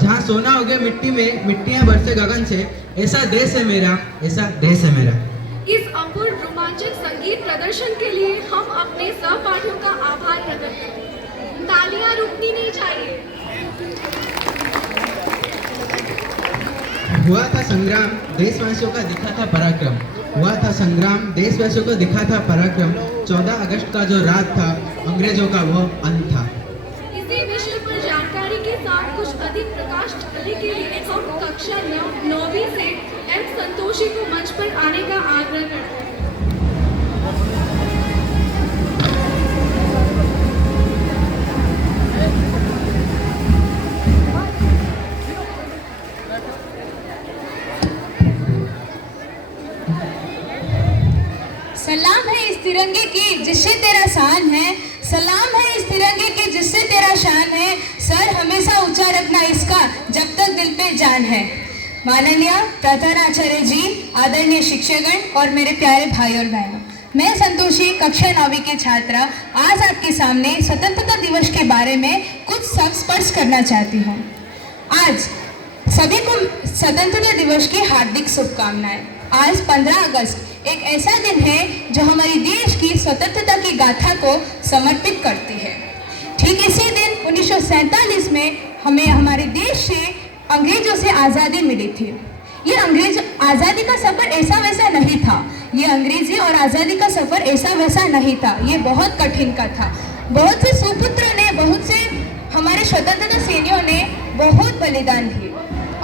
जहाँ सोना उगे मिट्टी में, मिट्टियाँ बरसे गगन से, ऐसा देश है मेरा, ऐसा देश है मेरा। इस अपूर्व रोमांचक संगीत प्रदर्शन के लिए हम अपने सहपाठियों का आभार प्रकट करते हैं। तालियां रुकनी नहीं चाहिए। हुआ था संग्राम, देशवासियों का दिखा था पराक्रम। हुआ था संग्राम, देशवासियों को दिखा था पराक्रम। 14 अगस्त का जो रात था, अंग्रेजों का वो अंत था। इसी विषय पर जानकारी के साथ कुछ अधिक प्रकाश डालने के लिए हम कक्षा 9वीं से एम संतोषी को मंच पर आने का आग्रह करते हैं। सलाम है इस तिरंगे की जिससे तेरा शान है, सलाम है इस तिरंगे की जिससे तेरा शान है। सर हमेशा ऊंचा रखना इसका जब तक दिल पे जान है। माननीय प्रधानाचार्य जी, आदरणीय शिक्षकगण और मेरे प्यारे भाई और बहनों, मैं संतोषी कक्षा 9वीं की छात्रा आज आपके सामने स्वतंत्रता दिवस के बारे में कुछ शब्द स्पर्श करना चाहती हूँ। आज सभी को स्वतंत्रता दिवस की हार्दिक शुभकामनाएं। आज 15 अगस्त एक ऐसा दिन है जो हमारी देश की स्वतंत्रता की गाथा को समर्पित करती है। ठीक इसी दिन 1947 में हमें हमारे देश से अंग्रेजों से आज़ादी मिली थी। ये अंग्रेज आज़ादी का सफ़र ऐसा वैसा नहीं था। ये अंग्रेजी और आज़ादी का सफ़र ऐसा वैसा नहीं था। ये बहुत कठिन का था। बहुत से सुपुत्रों ने, बहुत से हमारे स्वतंत्रता सेनानियों ने बहुत बलिदान दिए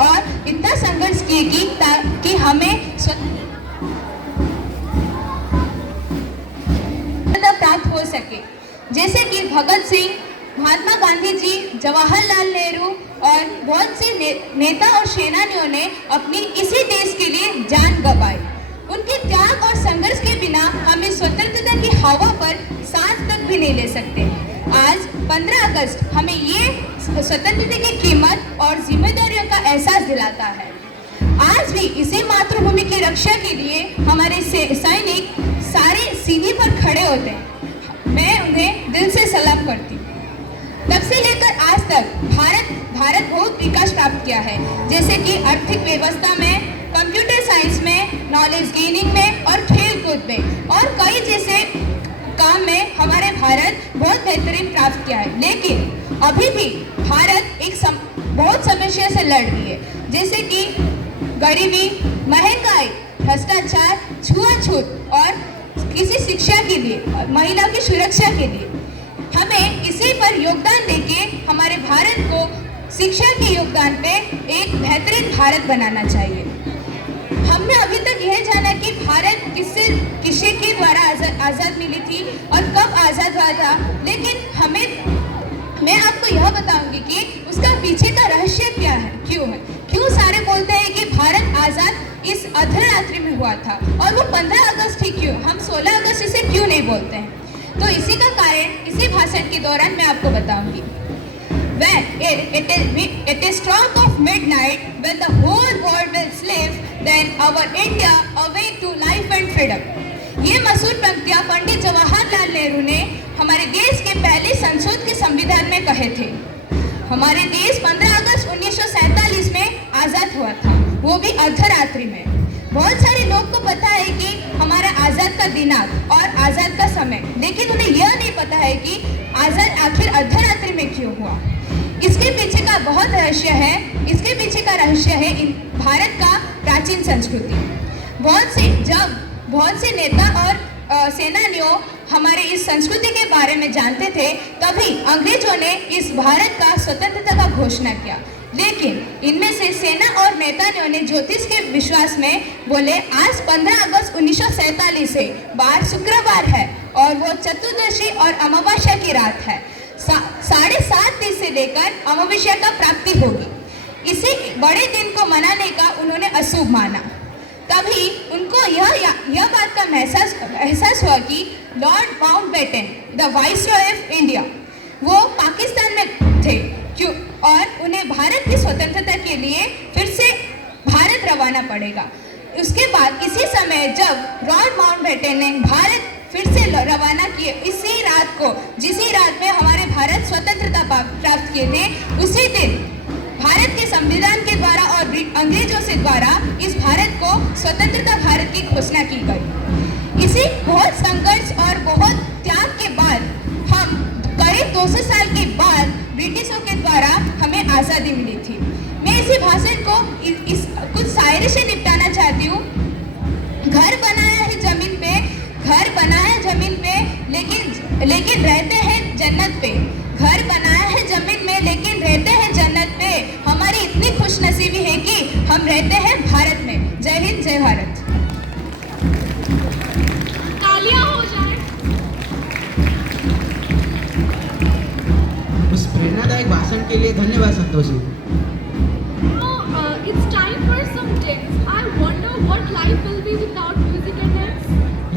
और इतना संघर्ष किए कि हमें स्वतंत्रता प्राप्त हो सके। जैसे कि भगत सिंह, महात्मा गांधी जी, जवाहरलाल नेहरू और बहुत से नेता और सेनानियों ने अपनी इसी देश के लिए जान गंवाई। उनके त्याग और संघर्ष के बिना हमें स्वतंत्रता की हवा पर सांस तक भी नहीं ले सकते। आज 15 अगस्त हमें ये स्वतंत्रता की कीमत और जिम्मेदारियों का एहसास दिलाता है। आज भी इसी मातृभूमि की रक्षा के लिए हमारे सैनिक सारे सीढ़ी पर खड़े होते हैं। मैं उन्हें दिल से सलाम करती हूँ। तब से लेकर आज तक भारत बहुत विकास प्राप्त किया है, जैसे कि आर्थिक व्यवस्था में, कंप्यूटर साइंस में, नॉलेज गेनिंग में और खेल कूद में और कई जैसे काम में हमारे भारत बहुत बेहतरीन प्राप्त किया है। लेकिन अभी भी भारत बहुत समस्या से लड़ रही है, जैसे कि गरीबी, महंगाई, भ्रष्टाचार, छुआछूत और किसी शिक्षा के लिए, महिलाओं की सुरक्षा के लिए हमें इसी पर योगदान देके हमारे भारत को शिक्षा के योगदान पे एक बेहतरीन भारत बनाना चाहिए। हमने अभी तक यह जाना कि भारत किसके के द्वारा आज़ाद मिली थी और कब आज़ाद हुआ था, लेकिन मैं आपको यह बताऊंगी कि उसका पीछे का रहस्य क्या है, क्यों सारे बोलते हैं कि भारत आज़ाद इस अर्धरात्रि में हुआ था और वो 15 अगस्त ही क्यों, हम 16 अगस्त इसे क्यों नहीं बोलते हैं। तो इसी का कारण इसी भाषण के दौरान मैं आपको बताऊंगी। When it is stroke of midnight, when the whole world will sleep, then our India awake to life and freedom। ये मशहूर पंक्तियाँ पंडित जवाहरलाल नेहरू ने हमारे देश के पहले संसद के संविधान में कहे थे। हमारे देश 15 अगस्त 1947 में आज़ाद हुआ था, वो भी अर्धरात्रि में। बहुत सारे लोग को पता है कि हमारा आज़ाद का दिनांक और आज़ाद का समय, लेकिन उन्हें यह नहीं पता है कि आज़ाद आखिर अर्धरात्रि में क्यों हुआ। इसके पीछे का बहुत रहस्य है। इसके पीछे का रहस्य है भारत का प्राचीन संस्कृति। बहुत से नेता और सेनानियों हमारे इस संस्कृति के बारे में जानते थे, तभी अंग्रेजों ने इस भारत का स्वतंत्रता का घोषणा किया। लेकिन इनमें से सेना और नेताओं ने ज्योतिष के विश्वास में बोले आज 15 अगस्त 1947 से बार शुक्रवार है और वो चतुर्दशी और अमावस्या की रात है। 7:30 से लेकर अमावस्या का प्राप्ति होगी। इसी बड़े दिन को मनाने का उन्होंने अशुभ माना। तभी उनको यह बात का एहसास हुआ कि Lord Mountbatten, the viceroy of India, वो पाकिस्तान में थे और उन्हें भारत की स्वतंत्रता के लिए फिर से भारत रवाना पड़ेगा। उसके बाद इसी समय जब लॉर्ड माउंटबेटन ने भारत फिर से रवाना किए, इसी रात को, जिसी रात में हमारे भारत स्वतंत्रता प्राप्त किए थे, उसी दिन भारत के द्वारा इस भारत को स्वतंत्रता भारत की घोषणा की गई। इसी बहुत संघर्ष और बहुत त्याग के बाद हम करीब 200 साल के बाद ब्रिटिशों के द्वारा हमें आज़ादी मिली थी। मैं इसी भाषण को कुछ शायरी से निपटाना चाहती हूँ। घर बनाया है जमीन पे, घर बनाया जमीन पे, लेकिन रहते हैं जन्नत पे। घर बनाया है जमीन में, लेकिन रहते हैं जन्नत पे। हमारी इतनी खुशनसीबी है कि हम रहते हैं भारत में। जय हिंद, जय भारत। तालियां हो जाए। उस प्रेरणादायक भाषण के लिए धन्यवाद Santoshi. Now it's time for some tips. I wonder what life will be without music and dance.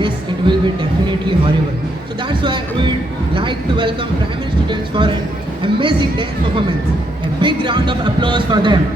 Yes, it will be definitely horrible. So that's why we'd like to welcome primary students for an amazing dance performance. A big round of applause for them.